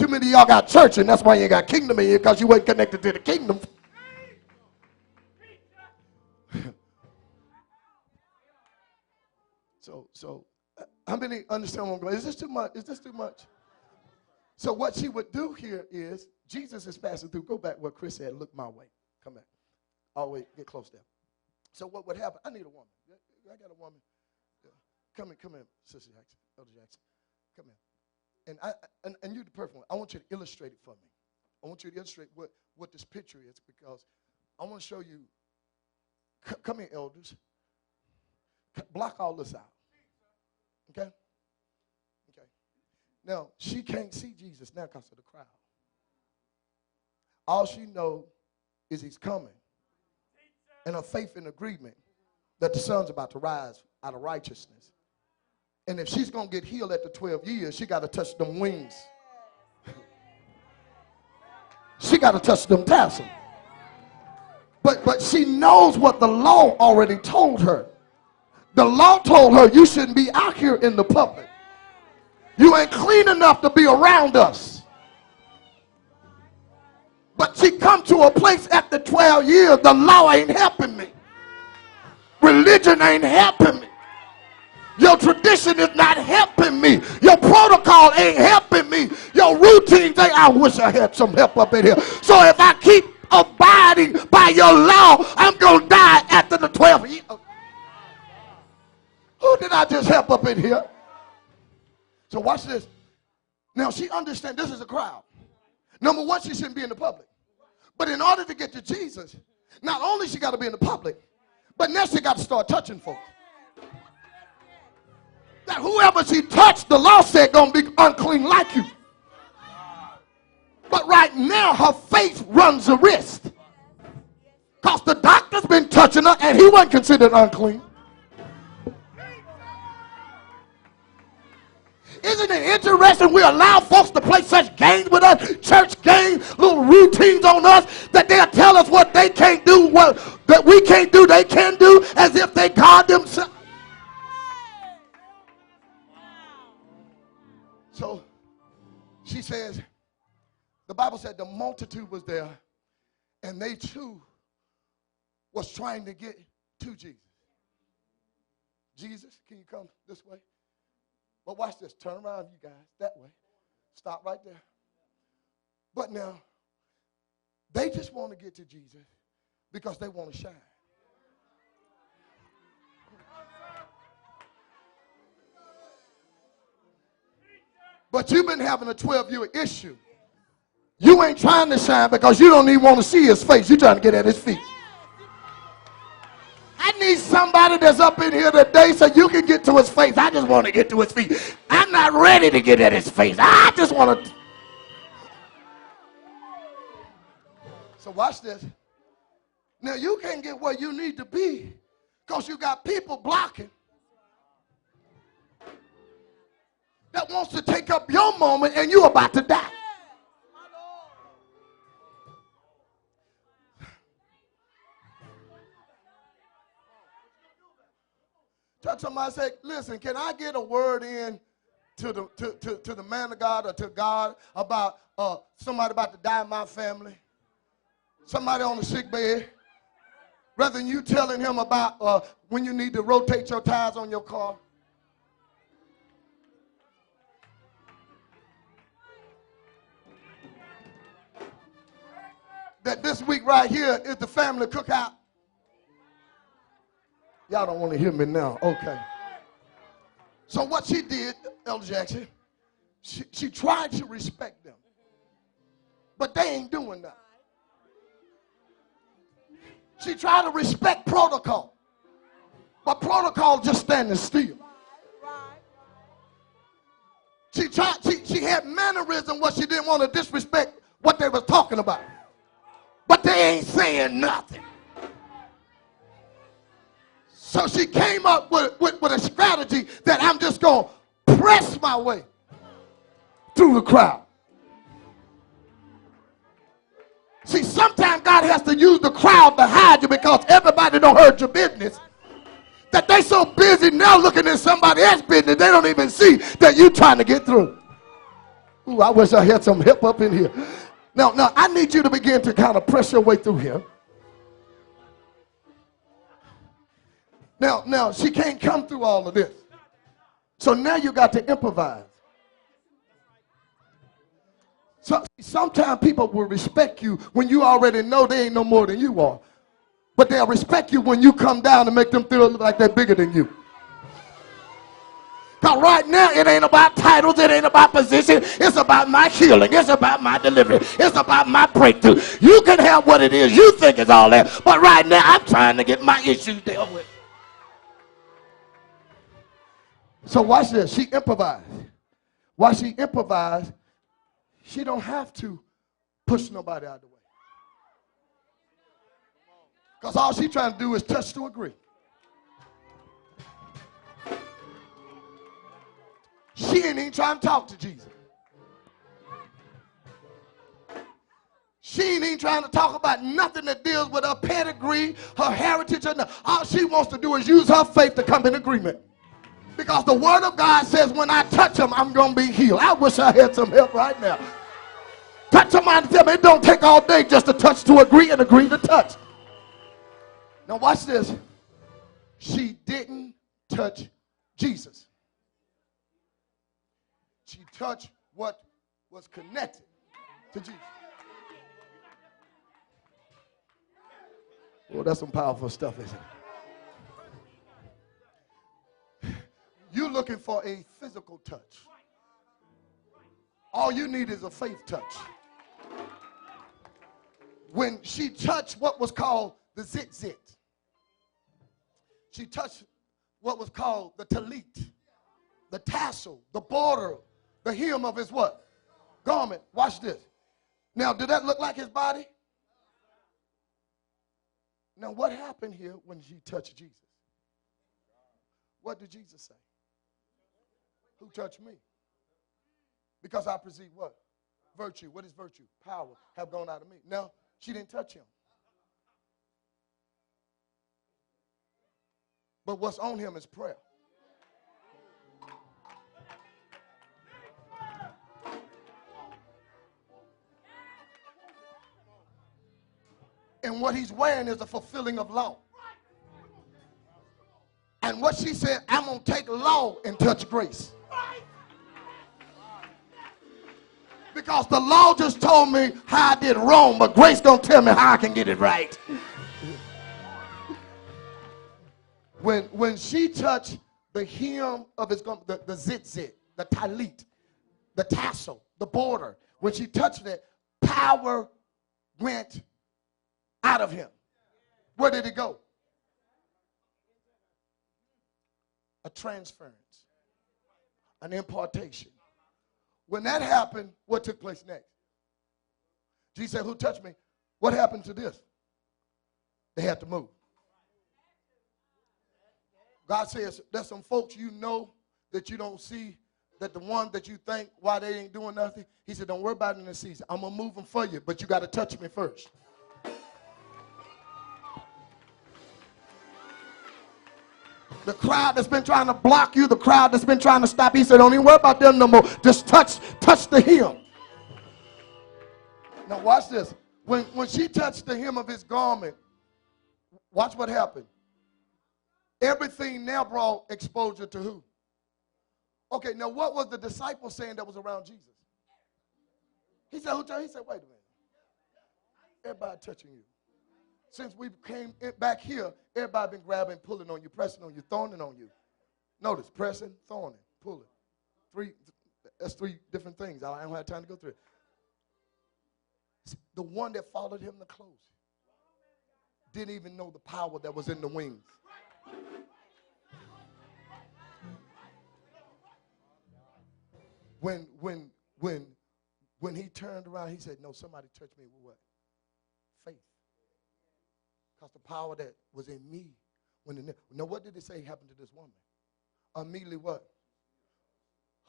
Too many of y'all got church, and that's why you ain't got kingdom in you, because you weren't connected to the kingdom. So, how many understand what I'm going? Is this too much? Is this too much? So what she would do here is, Jesus is passing through. Go back where Chris said, look my way. Come back. Always get close there. So what would happen? I need a woman. I got a woman. Come in, Sister Jackson, Elder Jackson. Come in. And you're the perfect one. I want you to illustrate it for me. I want you to illustrate what this picture is, because I want to show you. Come here, elders. Block all this out. Okay? Okay. Now, she can't see Jesus now because of the crowd. All she knows is he's coming. And her faith in agreement that the son's about to rise out of righteousness. And if she's going to get healed at the 12 years, she got to touch them wings. She got to touch them tassels. But she knows what the law already told her. The law told her you shouldn't be out here in the public. You ain't clean enough to be around us. But she come to a place after 12 years, the law ain't helping me. Religion ain't helping me. Your tradition is not helping me. Your protocol ain't helping me. Your routines ain't. I wish I had some help up in here. So if I keep abiding by your law, I'm going to die after the 12 years. Who did I just help up in here? So watch this. Now she understands this is a crowd. Number one, she shouldn't be in the public. But in order to get to Jesus, not only she got to be in the public, but now she got to start touching folks. That whoever she touched, the law said going to be unclean like you. But right now, her faith runs a risk. Because the doctor's been touching her and he wasn't considered unclean. Isn't it interesting we allow folks to play such games with us, church games, little routines on us, that they'll tell us what they can't do, what that we can't do, they can do, as if they God themselves. So she says, the Bible said the multitude was there, and they too was trying to get to Jesus. Jesus, can you come this way? But watch this. Turn around, you guys, that way. Stop right there. But now, they just want to get to Jesus because they want to shine. But you've been having a 12-year issue. You ain't trying to shine because you don't even want to see his face. You're trying to get at his feet. I need somebody that's up in here today so you can get to his face. I just want to get to his feet. I'm not ready to get at his face. I just want to. So watch this. Now you can't get where you need to be because you got people blocking that wants to take up your moment and you're about to die. Touch somebody, say, listen, can I get a word in to the man of God or to God about somebody about to die in my family? Somebody on the sick bed? Rather than you telling him about when you need to rotate your tires on your car. That this week right here is the family cookout. Y'all don't want to hear me now. Okay. So what she did, Elder Jackson, she tried to respect them. But they ain't doing that. She tried to respect protocol. But protocol just standing still. She had mannerism what she didn't want to disrespect what they was talking about. But they ain't saying nothing. So she came up with a strategy that I'm just going to press my way through the crowd. See, sometimes God has to use the crowd to hide you because everybody don't hurt your business. That they so busy now looking at somebody else's business, they don't even see that you're trying to get through. Ooh, I wish I had some help up in here. Now, I need you to begin to kind of press your way through here. Now, she can't come through all of this. So now you got to improvise. So, sometimes people will respect you when you already know they ain't no more than you are. But they'll respect you when you come down and make them feel like they're bigger than you. Because right now, it ain't about titles, it ain't about position. It's about my healing. It's about my delivery. It's about my breakthrough. You can have what it is you think is all that. But right now, I'm trying to get my issues dealt with. So watch this. She improvised. While she improvised, she don't have to push nobody out of the way. Because all she's trying to do is touch to agree. She ain't even trying to talk to Jesus. She ain't even trying to talk about nothing that deals with her pedigree, her heritage. All she wants to do is use her faith to come in agreement. Because the word of God says when I touch him, I'm going to be healed. I wish I had some help right now. Touch somebody and tell me it don't take all day just to touch to agree and agree to touch. Now watch this. She didn't touch Jesus. She touched what was connected to Jesus. Well, that's some powerful stuff, isn't it? You're looking for a physical touch. All you need is a faith touch. When she touched what was called the zit, she touched what was called the talit, the tassel, the border, the hem of his what? Garment. Watch this. Now, did that look like his body? Now, what happened here when she touched Jesus? What did Jesus say? Who touched me? Because I perceive what? Virtue. What is virtue? Power have gone out of me. No, she didn't touch him. But what's on him is prayer. And what he's wearing is a fulfilling of law. And what she said, I'm going to take law and touch grace. Because the law just told me how I did wrong, but grace going to tell me how I can get it right. When she touched the hem of his garment, the zit, the talit, the tassel, the border, when she touched it, power went out of him. Where did it go? A transference, an impartation. When that happened, what took place next? Jesus said, who touched me? What happened to this? They had to move. God says, there's some folks you know that you don't see, that the one that you think why they ain't doing nothing, he said, don't worry about it in the season. I'm going to move them for you, but you got to touch me first. The crowd that's been trying to block you, the crowd that's been trying to stop you, he said, don't even worry about them no more. Just touch the hem. Now watch this. When she touched the hem of his garment, watch what happened. Everything now brought exposure to who? Okay, now what was the disciple saying that was around Jesus? He said, who touched? He said, wait a minute. Everybody touching you. Since we came back here, everybody been grabbing, pulling on you, pressing on you, thorning on you. Notice, pressing, thorning, pulling. That's three different things. I don't have time to go through it. The one that followed him the closest didn't even know the power that was in the wings. When he turned around, he said, no, somebody touched me with what? Faith. Because the power that was in me. Now, what did it say happened to this woman? Immediately what?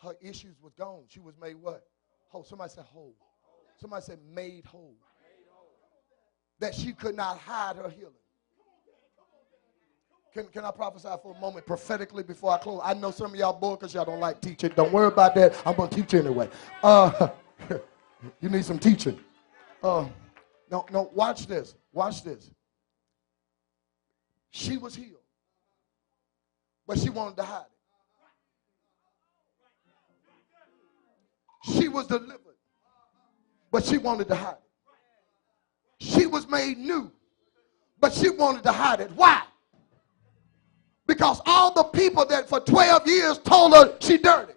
Her issues was gone. She was made what? Whole. Somebody said whole. Somebody said made whole. That she could not hide her healing. Can I prophesy for a moment prophetically before I close? I know some of y'all bored because y'all don't like teaching. Don't worry about that. I'm going to teach anyway. You need some teaching. No, watch this. Watch this. She was healed, but she wanted to hide it. She was delivered, but she wanted to hide it. She was made new, but she wanted to hide it. Why? Because all the people that for 12 years told her she dirty.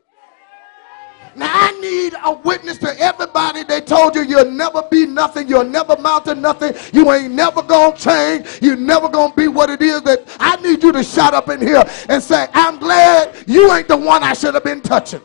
Now I need a witness to everybody. They told you you'll never be nothing. You'll never amount to nothing. You ain't never going to change. You're never going to be what it is. That I need you to shout up in here and say, I'm glad you ain't the one I should have been touching.